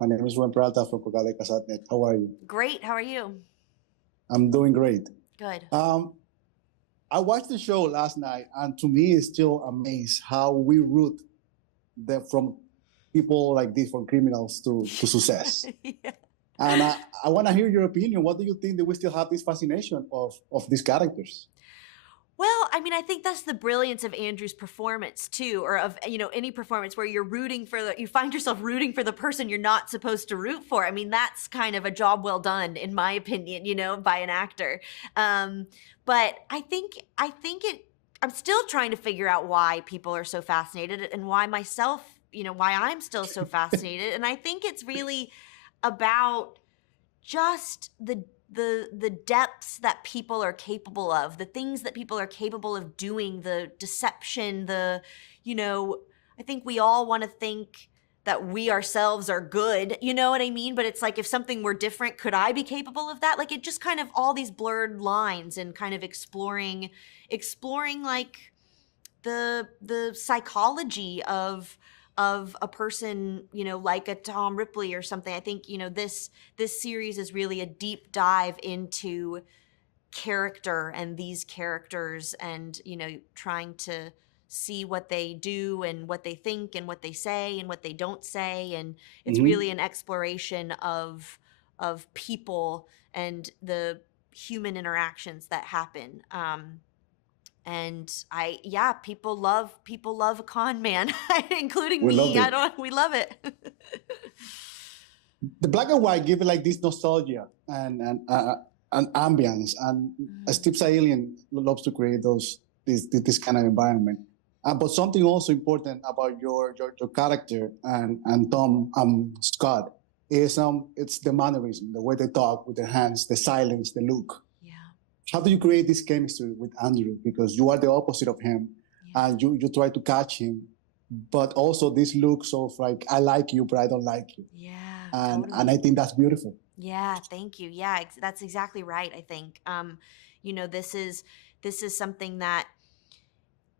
My name is Juan Peralta from Casatnet. How are you? Great. How are you? I'm doing great. Good. I watched the show last night, and to me, it's still amazed how we root from people like this, from criminals to success. Yeah. And I want to hear your opinion. What do you think that we still have this fascination of these characters? Well, I mean, I think that's the brilliance of Andrew's performance too, or of, any performance where you're you find yourself rooting for the person you're not supposed to root for. I mean, that's kind of a job well done, in my opinion, by an actor. But I think I'm still trying to figure out why people are so fascinated and why why I'm still so fascinated. And I think it's really about just the depths that people are capable of, the things that people are capable of doing, the deception, I think we all want to think that we ourselves are good, you know what I mean? But it's like, if something were different, could I be capable of that? Like, it just kind of all these blurred lines and kind of exploring like the psychology of a person, like a Tom Ripley or something. I think, this series is really a deep dive into character and these characters and, trying to see what they do and what they think and what they say and what they don't say. And it's really an exploration of people and the human interactions that happen. And people love a con man, including me. We love it. The black and white give it like this nostalgia and ambience, and Steve Zaillian loves to create this kind of environment. But something also important about your character and Tom Scott is it's the mannerism, the way they talk with their hands, the silence, the look. How do you create this chemistry with Andrew? Because you are the opposite of him, and you try to catch him, but also this looks of like, I like you, but I don't like you. Yeah, and totally. and I think that's beautiful. Yeah, thank you. Yeah, that's exactly right. I think, this is something that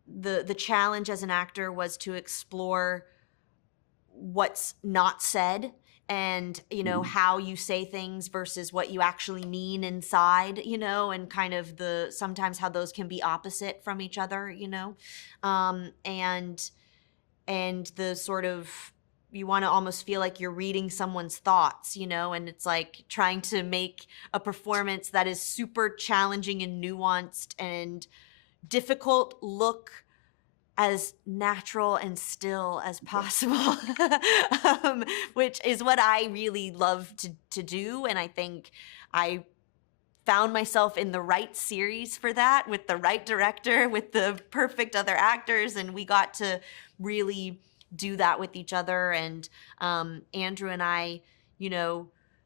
the challenge as an actor was to explore what's not said, and how you say things versus what you actually mean inside, and kind of sometimes how those can be opposite from each other, and the sort of, you want to almost feel like you're reading someone's thoughts, and it's like trying to make a performance that is super challenging and nuanced and difficult look as natural and still as possible, which is what I really love to do. And I think I found myself in the right series for that, with the right director, with the perfect other actors, and we got to really do that with each other. And Andrew and I,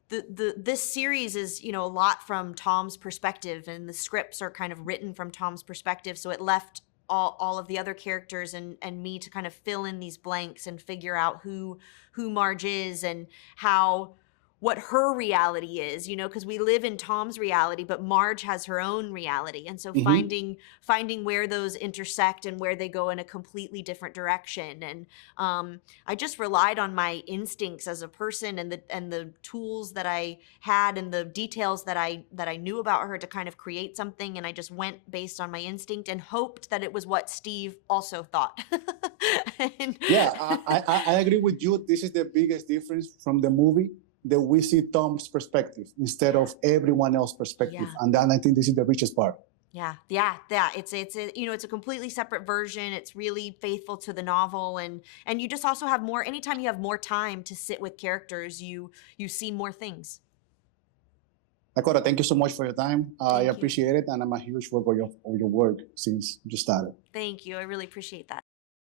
this series is, a lot from Tom's perspective, and the scripts are kind of written from Tom's perspective, so it left all of the other characters and me to kind of fill in these blanks and figure out who Marge is and what her reality is, because we live in Tom's reality, but Marge has her own reality. And so finding where those intersect and where they go in a completely different direction. And I just relied on my instincts as a person and the tools that I had and the details that I knew about her to kind of create something. And I just went based on my instinct and hoped that it was what Steve also thought. Yeah, I agree with you. This is the biggest difference from the movie, that we see Tom's perspective instead of everyone else's perspective. Yeah. And then I think this is the richest part. Yeah. It's a completely separate version. It's really faithful to the novel, and you just also have more. Anytime you have more time to sit with characters, you see more things. Dakota, thank you so much for your time. I appreciate it, and I'm a huge fan of your work since you started. Thank you. I really appreciate that.